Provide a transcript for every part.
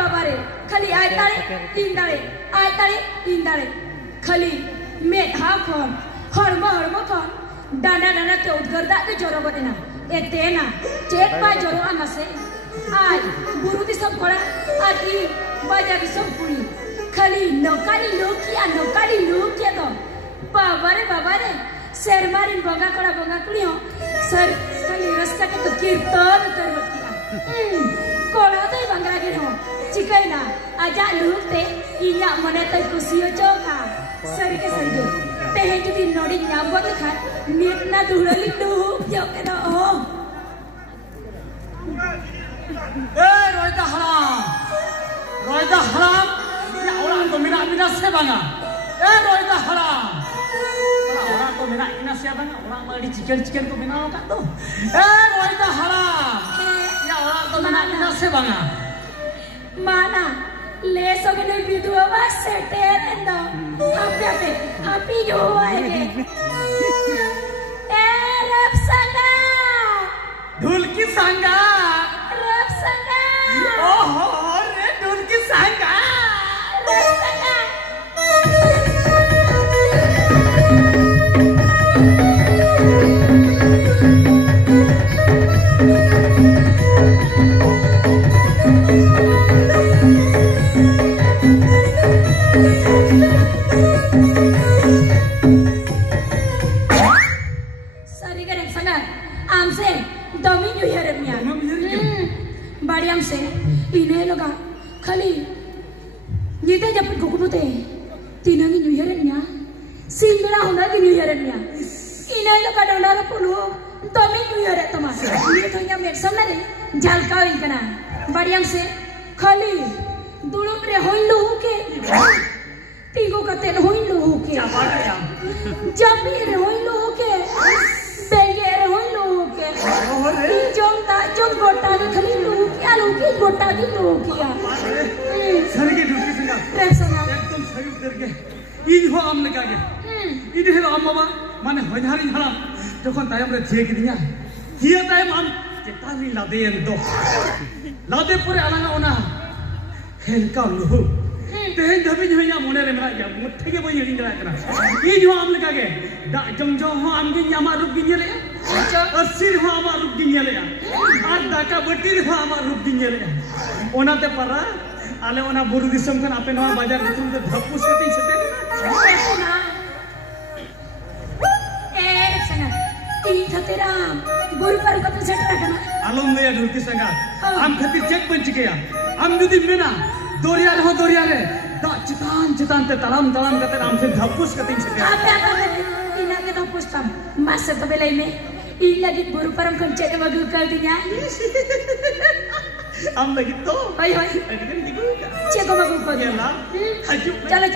babare khali ai tare tin dare khali met ha khon hormo khon dana te udgarda ke joro bodena etena cek pa joro anase ai guru di sab kora adi baja di sab puri khali nokali lokia to babare sermarin boga kuri ho sir khali rasta ke to kirtan terbakia kola te bangra ke ho chikaina aja lukte iya mone te kusio joka sarge teh judi nodi nyambot khan mirna durali dup joke do Roida haram ya orang to mina se banga roida haram orang to mina se banga orang mali chicken ko mina ka to roida haram ya orang to mina se banga mana leso ke doi bidua ba seterendo api jo aege rap sanga dholki Sanga rap sanga ओहो रे ढोलकी सांगा rap sanga Bariam se ine loga khali nite japut kokubute tinangi new year nya singla honda di new year nya ine loga dandara pulu tomi new year tamase ye thonya met samare jalka inkana bariam se khali dulup re hoilu ke tigo katen hoilu ke japi re hoilu ke bege re hoilu ke jom gota ni khali luki gota ni lukia सरगे ढोलकी सांगा presana एकदम सही करके इन हो आम लगा के in hello आम बाबा माने हजारी हराम जखन तायम रे जे किदिया हिया तायम आम चेतानी लादेन दो लादे परे आलांगा ओना हेलका लुहु तेहन धबी जया मोने रे मेरा या मुठे के बई हिंग करा इन हो आम लगा के दा जमजो हो आम गे यामा रुक गिने रे अस्सिर हो आमा रुक गिने रे आर दाका बटी हो आमा रुक गिने रे ओना ते परा आले ओना बुरु दिसम कन आपे नवा बाजार दिसम ते धपुस कति छते presana presana ti khatera guru par katu setra kana आलम ने ढोलकी सांगा आम खातिर चेक बन चिके आम जुदी मेना दोरिया रे दा चितान ते तलाम कते आम से धपुस कति छते apa ina ke tapus tam masa to belai me ini lagi guru param kan cek bagu kaldinya आम लगी तो hoi अदिन दिगु cek bagu ko ya ला हजु चलो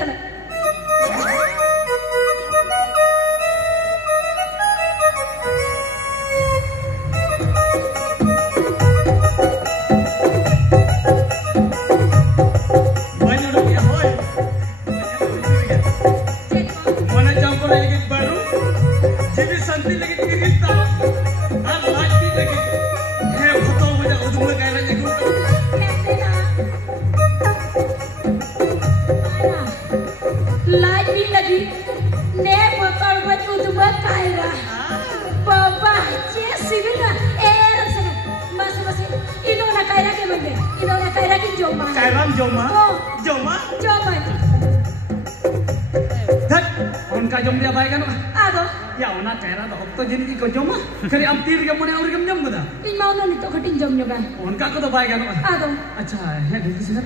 Kairan Joma Dah onka jom dia baik kan ado ya ona kairan dah okto jeni ko joma kari am tir ke mone aur jom kada in mau no nito khatin jom nyoga onka ko to baik kan ado अच्छा है ढोलकी सांगा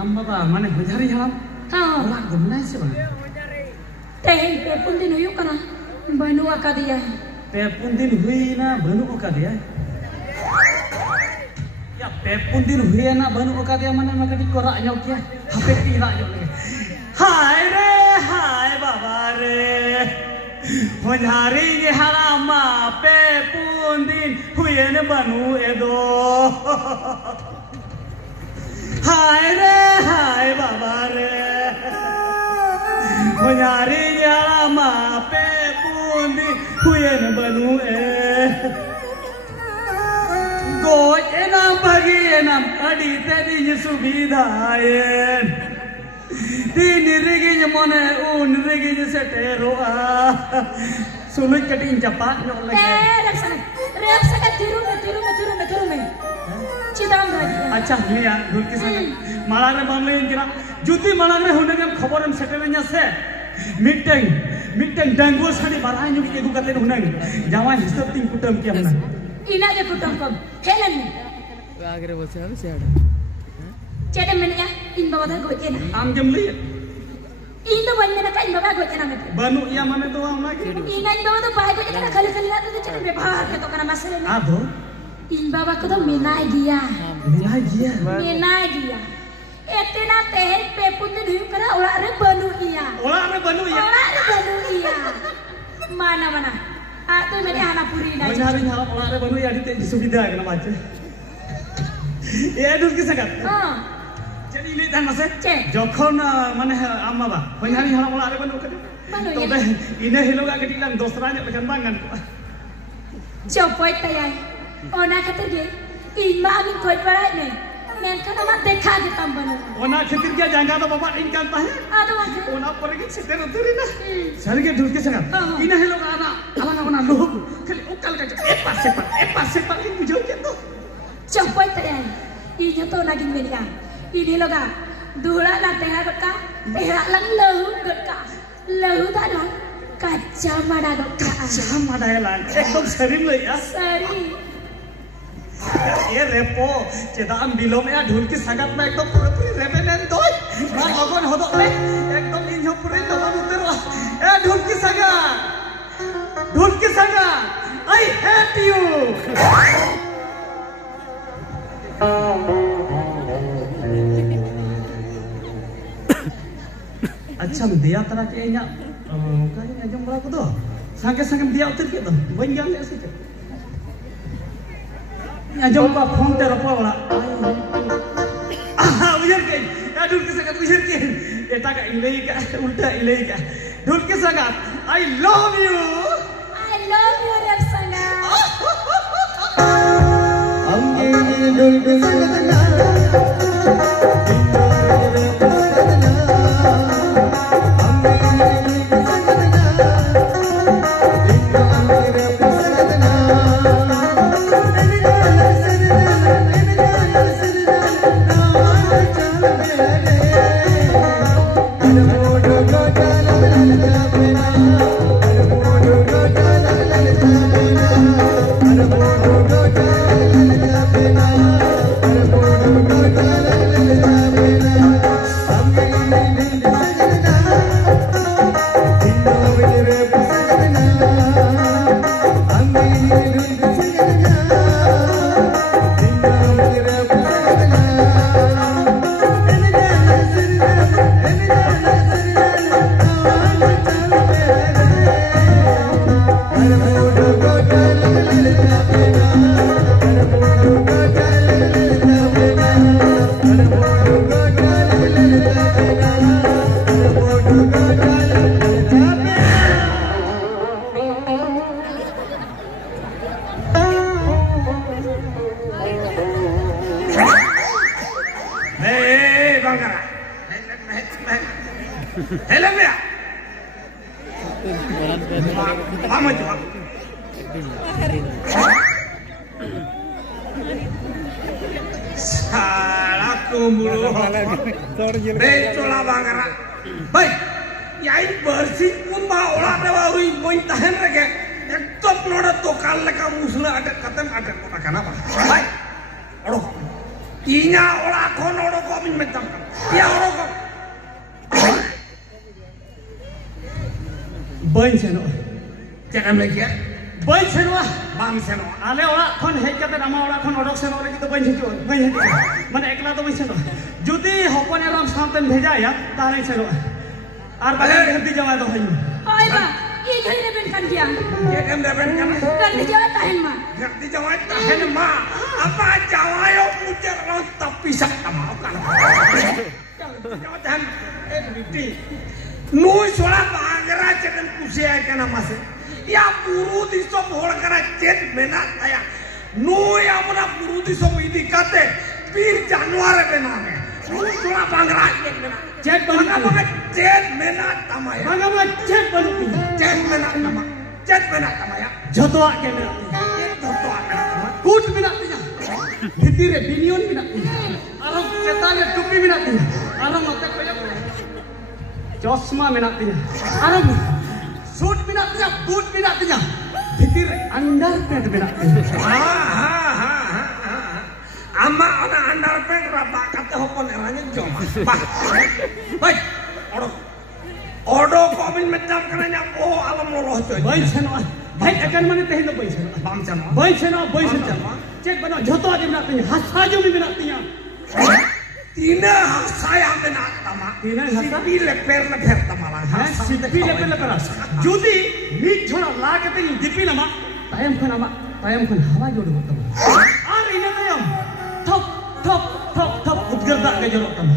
am baba mane hojari haram ha orang gemnai se bang tehen pe pun din huyuk kana banu akadia Pepun din hui na banu oka dia ya pepun din hui na banu oka dia mana maka di korak nyok ya hape tira nyok lagi hai baba re hojari ni haram ma pepun din hui na banu edo hai baba re hojari ni haram ma pepun din hui na banu Goy enam bagi enam adi te ᱪᱮᱫᱤᱧ ᱥᱩᱵᱤᱫᱷᱟᱭᱮᱱ ᱛᱤᱱ ᱨᱮᱜᱤᱧ ᱢᱚᱱᱮ ᱩᱱ ᱨᱮᱜᱤᱧ ᱥᱮᱴᱮᱨᱚᱜᱼᱟ ᱥᱩᱞᱩᱡ ᱠᱟᱹᱴᱤᱡ ᱤᱧ ᱪᱟᱯᱟᱫ ᱧᱚᱜ ᱞᱮᱜᱮ ᱨᱮᱯᱥᱟᱜᱟ ᱛᱤᱨᱩᱢᱮ ᱪᱮᱫᱟᱢ ᱵᱷᱟᱜᱤ ᱟᱪᱪᱷᱟ ᱞᱟᱹᱭᱟ ᱰᱷᱩᱞᱠᱤ ᱥᱟᱜᱟ ᱢᱟᱲᱟᱝ ᱨᱮ ᱵᱟᱢ ᱞᱟᱹᱭᱟᱹᱧ ᱠᱟᱱᱟ ᱡᱩᱫᱤ ᱢᱟᱲᱟᱝ ᱨᱮ ᱦᱩᱱᱟᱹᱝ ᱠᱷᱚᱵᱚᱨᱮᱢ ᱥᱮᱴᱮᱨᱟᱹᱧᱟ ᱥᱮ ᱢᱤᱫᱴᱟᱝ ᱰᱟᱝᱜᱩᱣᱟᱹ ᱥᱟᱹᱲᱤ ᱵᱟᱨᱦᱟ ᱧᱚᱜ ᱟᱹᱜᱩ ᱠᱟᱛᱮ ᱦᱩᱱᱟᱹᱝ ᱡᱟᱶᱟᱭ ᱦᱤᱥᱟᱹᱵ ᱛᱤᱧ ᱠᱩᱴᱟᱹᱢ ᱠᱮᱭᱟ ᱦᱩᱱᱟᱹᱝ ᱤᱱᱟᱹᱜ ᱜᱮ ᱠᱩᱴᱟᱹᱢ ᱠᱚᱢ ᱦᱮᱞᱮᱱ ᱢᱮ आगे बसे हम सियाड़ा ᱪᱮᱫ ᱮᱢ ᱢᱮᱱᱮᱜᱼᱟ ᱤᱧ ᱵᱟᱵᱟ ᱫᱚ ᱜᱚᱡ ᱮᱱᱟ ᱟᱢ ᱜᱮᱢ ᱞᱟᱹᱭᱟ ᱤᱧ ᱫᱚ ᱵᱟᱹᱧ ᱢᱮᱱ ᱟᱠᱟᱫ ᱤᱧ ᱵᱟᱵᱟ ᱜᱚᱡ ᱮᱱᱟ ᱢᱮᱱᱛᱮ ᱵᱟᱹᱱᱩᱜ ᱭᱟ ᱢᱟᱱᱮ ᱫᱚ ᱚᱱᱟᱜᱮ ᱤᱧ ᱵᱟᱵᱟ ᱫᱚ ᱵᱟᱭ ᱜᱚᱡ ᱟᱠᱟᱱᱟ ᱠᱷᱟᱹᱞᱤ ᱟᱫᱚ ᱪᱮᱫ ᱮᱢ ᱵᱮᱵᱚᱦᱟᱨ ᱠᱮᱫ ᱠᱟᱱᱟ ᱢᱟᱥᱮ ᱞᱟᱹᱭ ᱢᱮ ᱟᱫᱚ ᱤᱧ ᱵᱟᱵᱟ ᱠᱚᱫᱚ ᱢᱮᱱᱟᱭ ᱜᱮᱭᱟ ᱢᱮᱱᱟᱭ ᱜᱮᱭᱟ एतना तेहन पे पुण्य नहीं करा ओड़ा रे बनु इया ओड़ा रे बनु इया माना आ तो मेरे आना पूरी ना बजारी हां ओड़ा रे बनु इया दी सुविधा है बात ए ढुलकी सगत हां चली ले थान मासे चे जखन माने आम्मा बा बजारी हां ओड़ा रे बनु कदे तबे इने हिलोगा कटी लान दोसरा ने बजन बांगन चोपय तयाय ओना खातिर गे इन मा आमिन खोज पड़ाय ने मेनका तो मत देखा के तम बनो ओना खातिर के जांगा तो बाबा इन कान ताहे आदो वाके ओना पर के सेटर उतरी ना सरगे ढुलकी सगत इने हिलोगा आना आला लोग खाली उकल का ए पासे पर इन बुझो के तो चोपय तयाय इने तो ना गिन मेनिया इने लोगा दुहरा ला तेहरा lang लहू दा ला कच्चा माडा गक्का ला एकदम शरीर ले या सरी ये रेपो चेदाम बिलो में ढुलकी सगत में एकदम पूरी रेवेनेन दोय मा लगन होदो ले एकदम इन हो पूरी दबा उतरो ए ढुलकी सगत आई हेट यू अच्छा दिया तरह के इना कानी आजम बड़ा को दो संगे दिया उतर के दो बन जान ले से आजम का फोन ते रपा वाला उजर के या ढुलकी सगत उजर के एटा का इलेई का उल्टा इलेई का ढुलकी सगत आई लव यू रे सना अंगे ढुलकी सगत ना बन सेनो चेकम लेकिया बन सेनो बाम सेनो आले ओड़ा खन हेज कते आमा ओड़ा खन ओडक सेनो रे तो बन हिजो माने एकला तो बन सेनो जुदी हपन एरम सामतेन भेजा या तारे सेनो आर बाले हेदी जमा तो हई ओय बा ई घई रे बेन कान किया ये कम रे बेन कान कर दी जमा ताहन मा हेदी जमा ताहन मा apa jawayo puter ro tapi sak ama kan jangan biti nui sola bagara cetan kusia kana mase ya puru disom hol kana cet mena aya nui amuna puru disom idi kate सिपिर जानवर बना में थोड़ा Bangra check बना check बना check मेना तमाया बांगा check बना check मेना तमा चेक मेना तमाया जतवा के मेना जतो मेना तमा कूट मेना तिया भितरे बिनियन मेना आरो चेताने टुपी मेना तिया आरो नते कोया चश्मा मेना तिया आरो सूट मेना तिया बूट मेना तिया भितरे अंडर पैंट मेना तिया हां ama ona underpant raba kate hopon eranya joma baik odo komin metam kananya oh alam loloh coy baik cheno baik akan mane tehin do baik cheno bam cheno baik cheno cek bana joto aja menatinya hasajo mi menatinya tina saya menat tama tina sipi leper leper tama lang sipi leper jodi mid chora la kate dipi nama tayam kan hawa jodoh tama ar ina tayam top udgarda ke jorok tama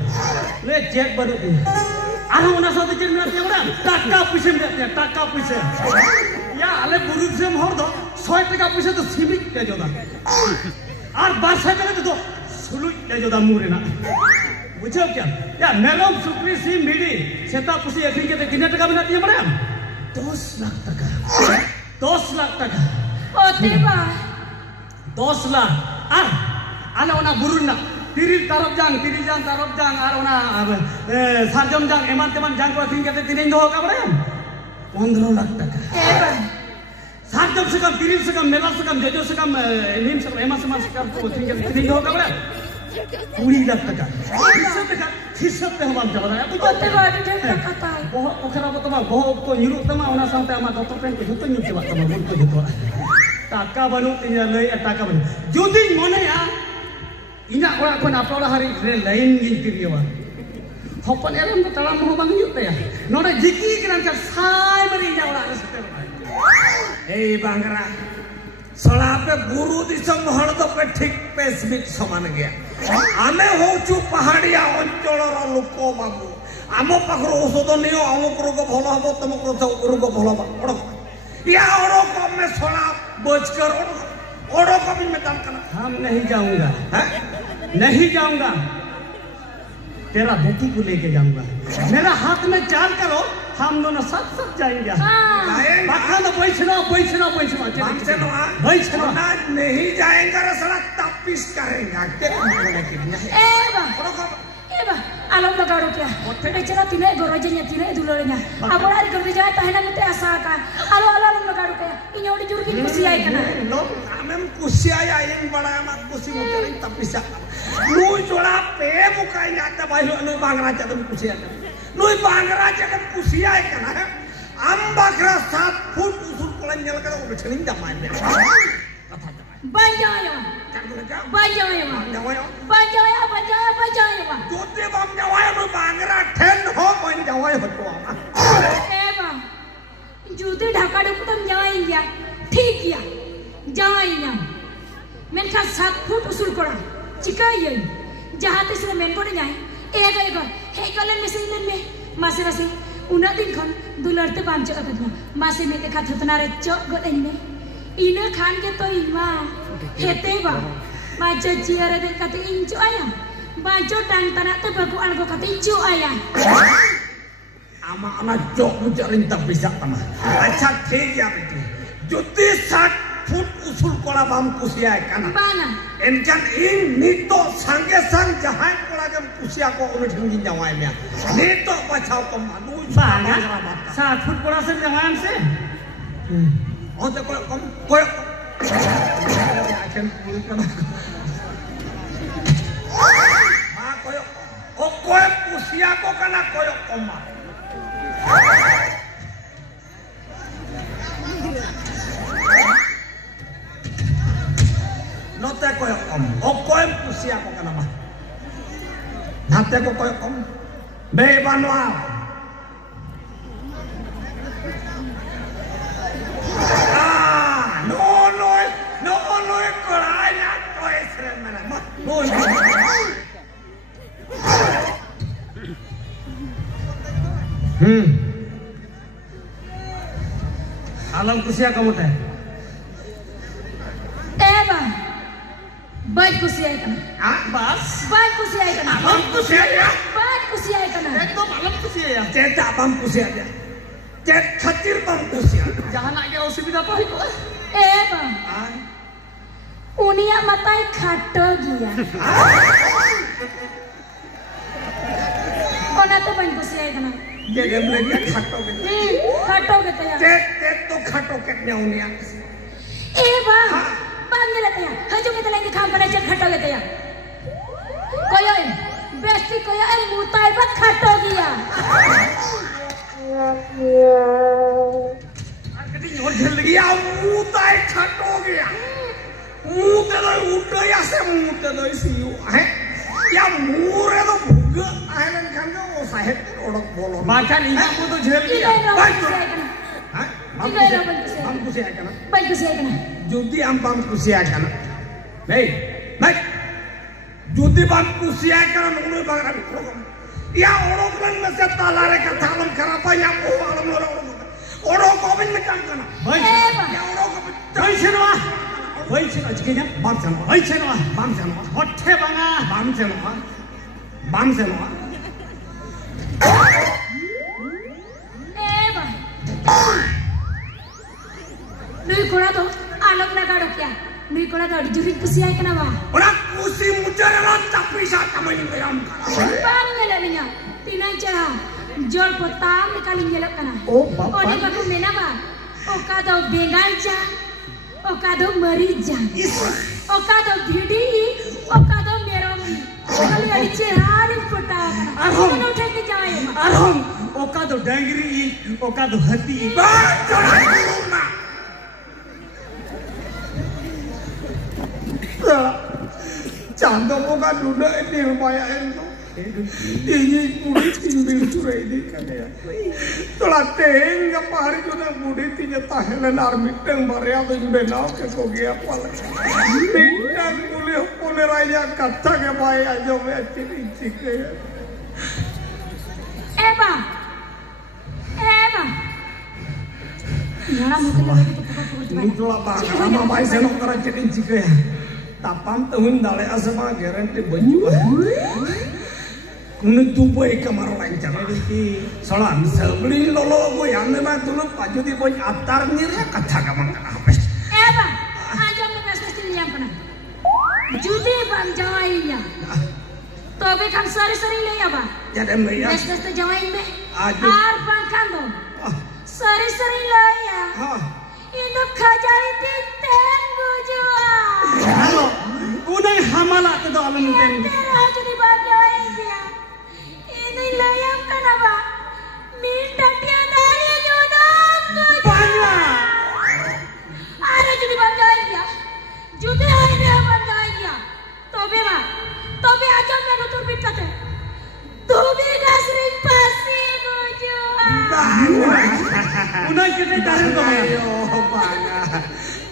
le cek baru dia ara ona satu cek menatinya orang taka puisa ya ale buruk sem hor do 6 টাকা পয়সা তো সিমিক কে joda আর 12 টাকা তো সুলুই কে joda murena বুঝছো क्या या मेरम Sukri SIM मिली सेता pussy एफिन के कितने टका menatinya madam 10 लाख टका 10 लाख टका oh tiba 10 lakh R ana ona burun na tiril jang tarap jang ar ona sarjom jang eman teman jang ko tin kete tinin do ka madam 15 lakh टका eba sarjom sekam tiril sekam mela sekam jojo sekam nim sekam eman sekam ko tin kete tinin do ka madam 20 lakh टका हिसाब te हम जब रहा है oh tiba ada kata boh okara bo tama boh ko nyuruk tama ona saute ama doto pen ko joto nyuk cewa tama bun ko joto taka banu tinya lei taka banu jodi mone ya inya ora ko na aploda hari lain gin tiriwa hopon elam ko talam mo bang yuk ya node jiki kiran ka sai mari inya ora resete ei bangara solape guru disam hor do pe thik pesmik saman gaya ame hochu pahadiya oncholor luko babu amo pakhro osodo niyo amok rogo bholo hobo tomok rogo bholo hobo ya oro ko me solap bojkar oro ko bhi metam kana हम नहीं जाऊंगा नहीं जाऊंगा तेरा बेटी को लेके जाऊंगा मेरा हाथ में चाल करो हम दोनों साथ जाएंगे बाका ना बैठना नहीं जाएंगे रसला तपिस करेंगे eba alam da garo kya becara tine gorojenya tine dulorenya abora ri gordi jaya tahena mute asa ka alo alam da garo kya inya odi jurgi kusi ai kana no amem kusi ai yang bada ma kusi muteri tapisa nu jola pe mukai ngata bayu nu bangra jadam kusi ai nu bangra jadam kusi ai kana ambakra 7 foot usul kolan nyal kada ko bechening damai me banjaya Jute bam jawai nu bangra 10 ho poin jawai hoto ama eba jute ढाका डुकुतम जाएंगे ठीक या जाएंगे मेनका 7 फुट उसूल कोड़ा चिकाये जहाँ ते से मेन कोड़े जाए एगा हे गलन में से मासे रसे उना दिन खन दुलरते बाम चका कदमा मासे में देखा थतना रे चक गलन में ina kan ke to ima hete ba baca ciara de kata incu ayam baca tang tanah te baku algo kata incu ayam ama anak jok mujarin tak bisa tama acha ठीक ya बेटी जुती 7 फुट उसूल कोला बाम कुसिया kana bana enkan in nito sange sang jahan kola jam kusia ko unu thingin jawai me nito bachao ko manu bana 7 foot Cola से जवान से oh te koy akan pul kana ma koy o koy kusia ko kana koy koma no te koy o koy kusia ko kana ma na te ko koy be banwa no koranya koy sremana ma no alam kusia kamu teh eba Baik kusiai kana. Bas. Baik kusiai kana. Abang kusiah ya. Baik kusiai kana. Ekdom alam kusiya ya. Cetak abang kusiah aja. Cet khatir bang kusiah. Jangan nak ke osibida apa itu. Bang. Unia matai khato gya. Ona to baik kusiai kana. Jadi mereka khato gitu. Khato gitu ya. Cet to khato ketnya unia. Bang. Bang gitu ya. Haju kita lagi काम करने चल खटो gitu ya. Koyo besti koyo mutai bak khato gya. Ya mutai khato gya. Mute doi udaya se mute doi siu. Ya mure do buga ahelan kan ko sahib odok bolon. Baca ingat mu to jel gya. Baik. Bang kusiai kana. Baik kusiai kana. Judi ampam kusiah kana. Baik. Baik. Judi bang kusiah kana nunggu bang rabi. Ya orang kan mesti talare kata alam kenapa yang alam orang komen macam kana. Baik. Ya orang komen. Baik senwa. Baik senwa jikanya. Bam senwa. Baik senwa. Bam senwa. Hotte banga. Bam senwa. Bam senwa. Bang. Nui kola to alok lagado kya. Nui kola to jurit kusiai kana ba. Orang kusi mujaran tapi saat kamu ini bayam kana. Bang ngelaninya. Tinai cera. Jol potam nikali ngelak kana. Oh, bapak. Oni baku mena ba. Oka do bengal ja. Oka do merija. Oka do bhidi. Oka do meromi. Kali adi cerhari pota kana. Arham. Ina uthai ke jaye ma. Arham. Oka do dangri. Oka do hati. Canda moga duda ini lumayan itu. Ini murid timbil curai ini kan ya. Tola teng apa hari juga murid tinya tahelan armiteng Maria tuh benau ke kogi apa lah. Bintang boleh pun raya kata ke bayar aja macam ini ke. Bang. Nyala mungkin lagi tu pukul-pukul. Ini tola bang, nama baik senok kerja ini juga ya. Tapam tahun dalai asma garanti baju. Kunu tubuh kamar lancar. Salam sebeli lolo gue yang memang dulu baju di baju atar nirnya kata kamar apa? Bang, aja kita pasti yang pernah. Judi bang jawainya. Tobe kan sari-sari le ya bang. Jadi mereka. Des jawain be. Aju. Bang kan dong. Sari-sari le ya. Ini kajari tinteng gujua. Halo. Udah hamala ke dalam ten. Terus jadi bang jawai dia. Ini layam kan apa? Minta dia dari jodoh gujua. Banyak. Ada jadi bang jawai dia. Judi hari dia bang jawai dia. Tobe aja menutur bitkate. Tobe gasring pasti gujua. Udah kita cari kau. Ayo bangga.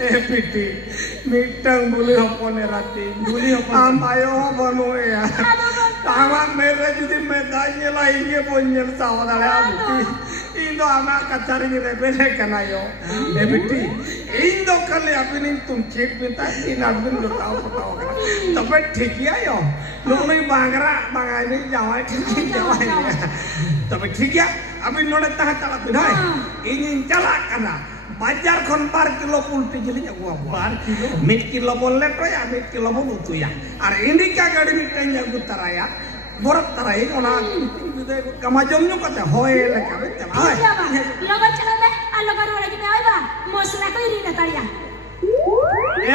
Piti, mitang boleh apa nerati? Boleh apa? Amayo banu ya. Tamat mereka jadi medanya lah ini punya sawah dalam abdi. Indo amak kacari ni rebele kan ayo. Piti, Indo kali apa ni tuncik minta inar pun lo tahu kan. Tapi ठीक है yo. Lu ni bangga ini jawai ठीक jawai. Tapi ठीक है. Abi nolak tahan tak pindah. Ini jalak kana. Bajar kon bar kilo pulti jelinya gua bar kilo. Mit kilo boleh to ya, mit kilo bolu tu ya. Are ini kagak ada mitanya gutaraya. Borat tarai ona kamajomnya kata hoy leka betul. Iya bang, lo baca lo deh. Alo baru lagi nih bang. Mosla ko ini nataria.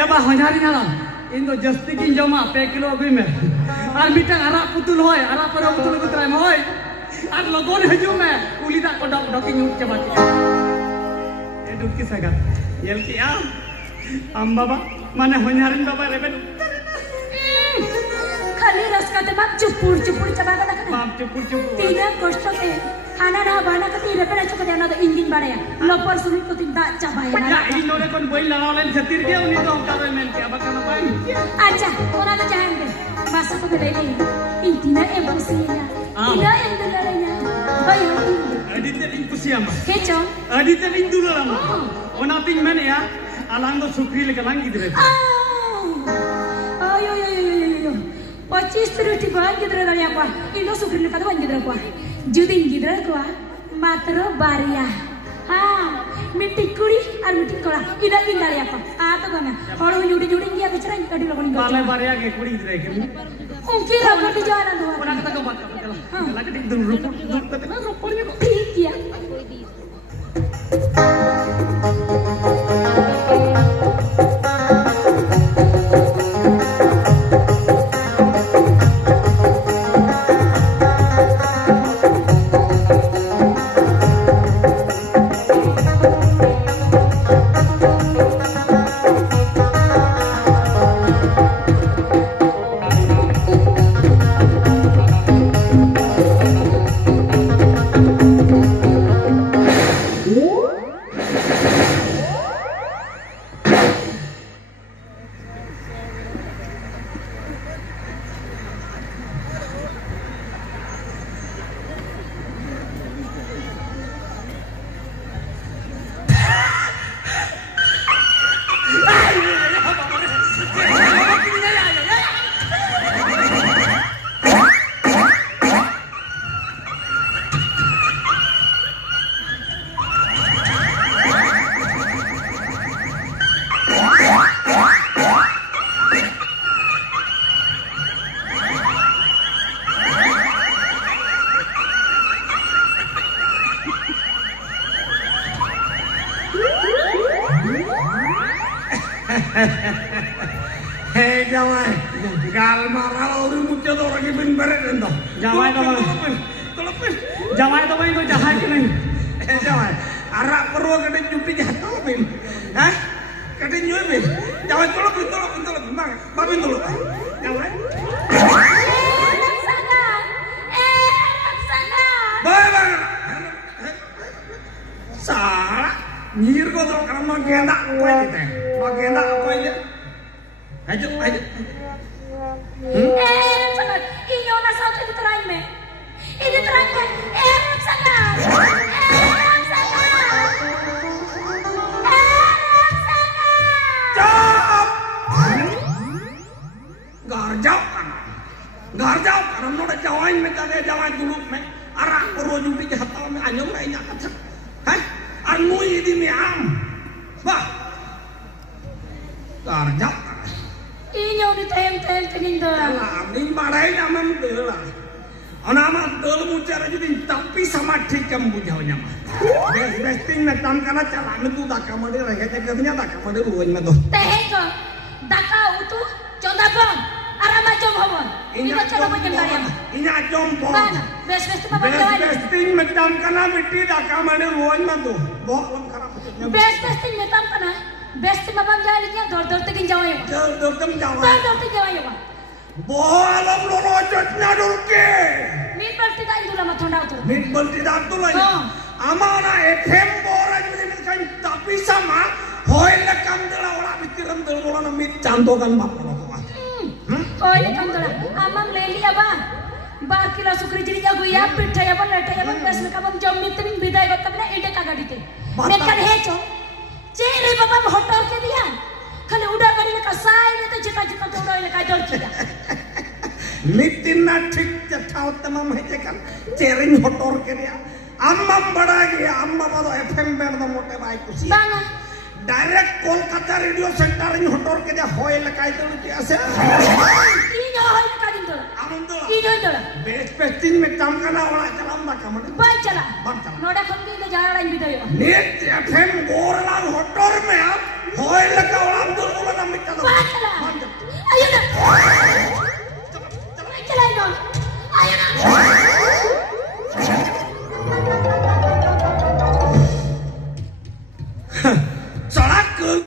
Bah hojari nyalam. Indo jasti kin joma 2 kilo gue mer. Ar mitang arak putul hoy, arak pada putul gutrai hoy. Ar logon haju me. Uli tak kodok dokin nyuk cepat. Dukki sagat. Yel ki am baba mana honyarin baba leben. Kali raska te bab cupur coba kata kata. Bab cupur. Tidak kosto ke. Hana na bana kati repera cukup dia nado ingin baraya. Lopor sulit ko tinda cabaya. Ya ini nore kon boil lalalan jatir dia uni to kawe men ke abak kana bain. Aja, ona to jahan de. Masa ko bela ini. Intina emosinya. Tidak yang dengarnya. Bayang ini. Adite impusiam. Keco. Adite indula lama. Ona ping men ya. Alang do sukri le kalang gidre. Ayo 25-30 gua gidra dari aku. Indo sukri lekat gua gidra gua. Judin gidra gua matro baria. Meeting kuri ar meeting kola. Ida tinggal ya pak. Atau gana. Kalau nyuri dia bicara tadi lo kau Pale baria ke kuri gidra ke. Mungkin aku di jalan tuh. Orang kata kau baca betul. Lagi di dulu tapi rupornya kok. Iya. Hei jawai, gal marah orang muncul orang ibin beret endo. Jawai to bang. Telepon. Jawai to bang itu jahat ke nih. Jawai, arak perlu kena cuti jatuh bin. Hah? Kena nyuai bin. Jawai telepon bang. Babin dulu. Jawai. Baik bang. Salah. Nyir kau terus karena magenda apa ini? Magenda apa ini? Ayo. Sangat. Inyo na sa akin try me. Ini try me. Sangat. Stop! Garjau karena mau jawain mereka dia jawain dulu me. Arak perlu nyuti jatuh me anyong me inyak kacang. Hah? Anu ini me am. Bah. Garjau. Inyo di tem tingin doang. Ning badai nama mendela. Nama mendela mucara jadi tapi sama tikam bujaunya mah. Besting metam karena calan itu tak kamu dia lagi kerjanya tak kamu dia luain mah tuh. Teheko, daka utuh, conda bom, arah macam apa? Ini cara macam karya. Ini jompo. Mana? Best mah bagaimana? Besting metam karena mesti tak kamu dia luain mah tuh. Bawa lam karena pucuknya. Best metam karena. Best mah bagaimana? Dor tekin jawab ya. Dor tekin jawab. Dor tekin jawab ya. Bawa lam lorojatnya dulu ke. Min berarti tak itu lama thonda utuh. Min berarti tak itu lagi. Amana FM orang ini kan tapi sama. Hoi lekam dela orang pikiran dela orang mit cantokan bapak orang. Hoi lekam dela. Amam leli apa? Bar kilo sukri jadi jago ya. Pita ya pun leta ya pun best lekam jam mitin bidai got tapi na ide kagak dite. Mereka hecho. Ceri bapak hotel ke dia. Kalau udah kali nak say itu cita-cita jodoh ini kajol kita. Mitin natik jatau tamam heje kan. Ceri hotel ke dia. Amma bada gaya amma bado FM berda mote baik kusi. Banga. Direct Kolkata Radio Center ini hotor ke dia hoy lekai tu lucu asa. Ini hoy lekai tu. Amun tu. Ini tu. Besting metam kana orang calam tak kamu. Bancala. Bancala. Noda kami ini jalan lain bido ya. Net FM gorlan hotor me आप hoy lekai orang tu orang namik kalau. Bancala. Ayo dah.